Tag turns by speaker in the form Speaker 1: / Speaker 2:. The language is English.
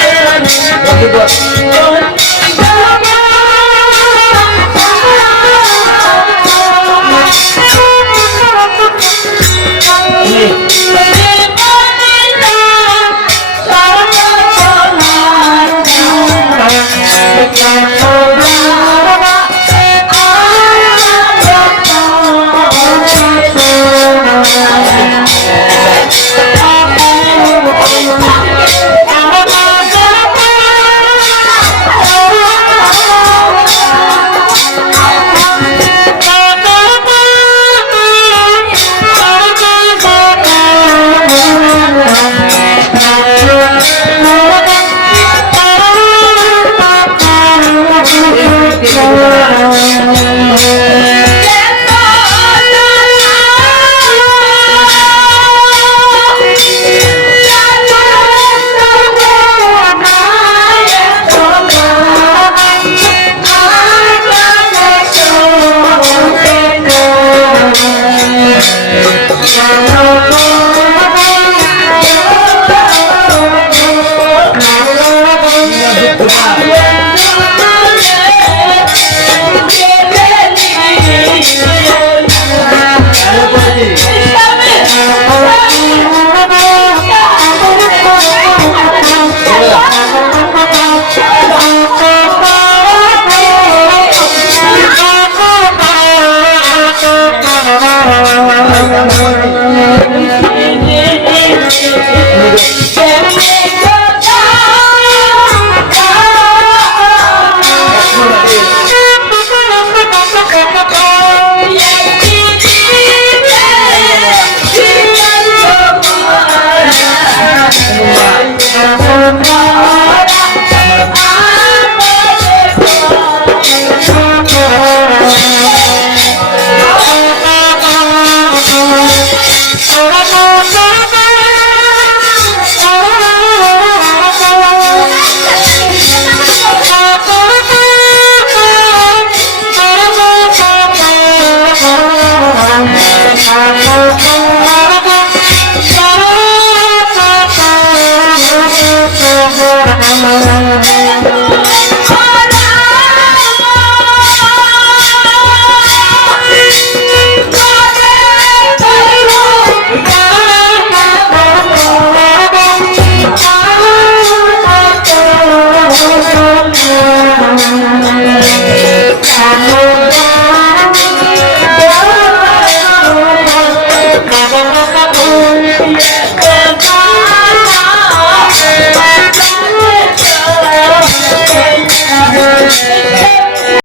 Speaker 1: Yeah, yeah, yeah. Yeah.